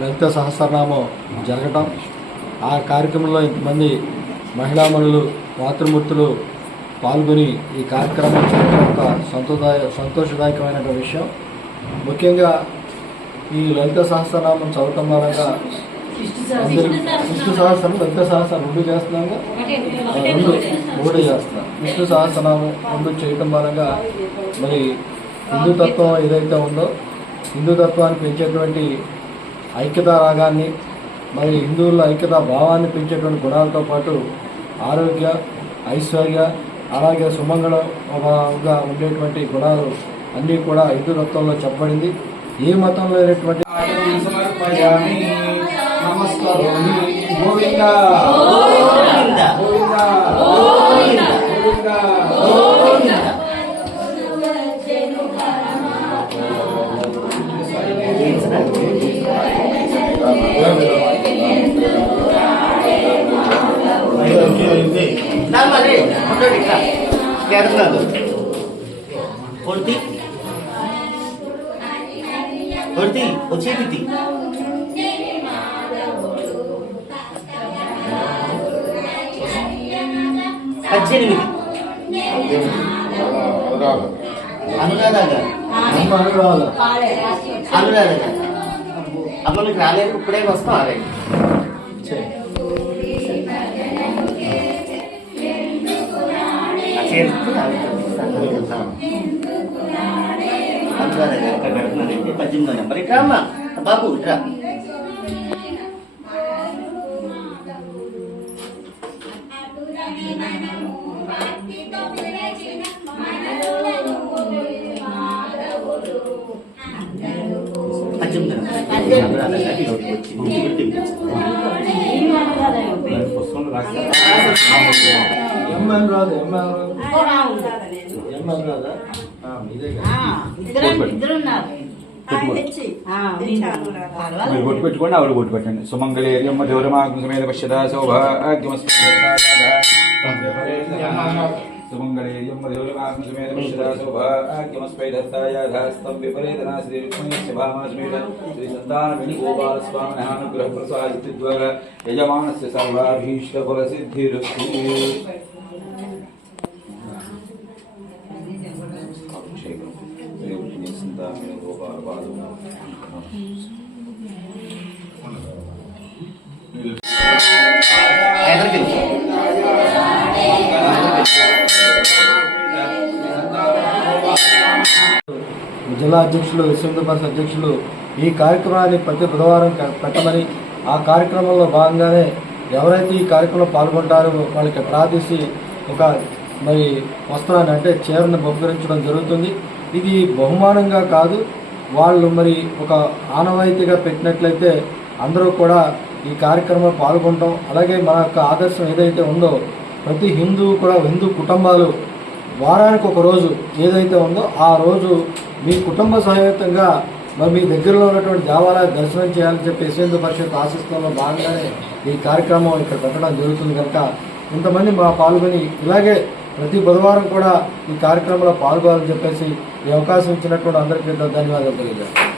లలిత సహస్రనామం జరగటం, ఆ కార్యక్రమంలో ఇంతమంది మహిళామణులు మాతృమూర్తులు పాల్గొని ఈ కార్యక్రమం చేయడం ఒక సంతోషదాయకమైన విషయం. ముఖ్యంగా ఈ లలిత సహస్రనామం చదవటం మూలంగా విష్ణు సహస్రం లలిత సహస్రం రెండు చేస్తున్నాగా మూడు చేస్తున్నాం. విష్ణు సహస్రనామం రెండు చేయటం మూలంగా మరి హిందూతత్వం ఏదైతే ఉందో హిందూతత్వాన్ని పెంచేటువంటి ఐక్యతా రాగాన్ని, మరి హిందువుల ఐక్యతా భావాన్ని పెంచేటువంటి గుణాలతో పాటు ఆరోగ్య, ఐశ్వర్య, అలాగే సుమంగళంగా ఉండేటువంటి గుణాలు అన్నీ కూడా హిందూ తత్వంలో చెప్పబడింది. ఏ మతంలో లేనటువంటి వచ్చేది 18 అనురాధ అమ్మ మీకు రాలేదు, ఇప్పుడే వస్తాం. అదే గడుపునంటే 18వ నెంబర్. ఇట్రా అమ్మా బాబు, ఇట్రా. కొట్టు పెట్టుకోండి, ఆవిడ కొట్టు పెట్టండి. సుమంగళేర్యమ్మ దేవరమాగ్మేద పశ్యదా సౌభాగ్యమస్మి సుమంగళేర్యమ్మ దేవరమాగ్మేద పశ్యదా సౌభాగ్యమస్మై దత్తాయాధాస్తం విపరీతనా శ్రీ రుక్మిణీస్య భామాస్మేద శ్రీ సంతానమణి గోపాల స్వామినః అనుగ్రహ ప్రసాదిత్వర యజమానస్య సర్వాభీష్ట ఫలసిద్ధిరస్తు. జిల్లా అధ్యక్షులు, విశ్వ హిందూ పరిషత్ అధ్యక్షులు ఈ కార్యక్రమాన్ని ప్రతి బుధవారం పెట్టమని, ఆ కార్యక్రమంలో భాగంగానే ఎవరైతే ఈ కార్యక్రమంలో పాల్గొంటారో వాళ్ళకి ప్రార్థించి ఒక మరి వస్త్రాన్ని అంటే చీరను బహుకరించడం జరుగుతుంది. ఇది బహుమానంగా కాదు, వాళ్ళు మరి ఒక ఆనవాయితీగా పెట్టినట్లయితే అందరూ కూడా ఈ కార్యక్రమంలో పాల్గొనడం. అలాగే మన యొక్క ఆదర్శం ఏదైతే ఉందో ప్రతి హిందువు కూడా, హిందూ కుటుంబాలు వారానికి ఒక రోజు ఏదైతే ఉందో ఆ రోజు మీ కుటుంబ సహితంగా మరి మీ దగ్గరలో ఉన్నటువంటి దేవాలయ దర్శనం చేయాలని చెప్పి విశ్వ హిందూ పరిషత్ ఆశిస్తంలో భాగంగానే ఈ కార్యక్రమం ఇక్కడ పెట్టడం జరుగుతుంది. కనుక ఇంతమంది పాల్గొని ఇలాగే ప్రతి బుధవారం కూడా ఈ కార్యక్రమంలో పాల్గొనాలని చెప్పేసి ఈ అవకాశం ఇచ్చినటువంటి అందరికీ ధన్యవాదాలు తెలియజేస్తాను.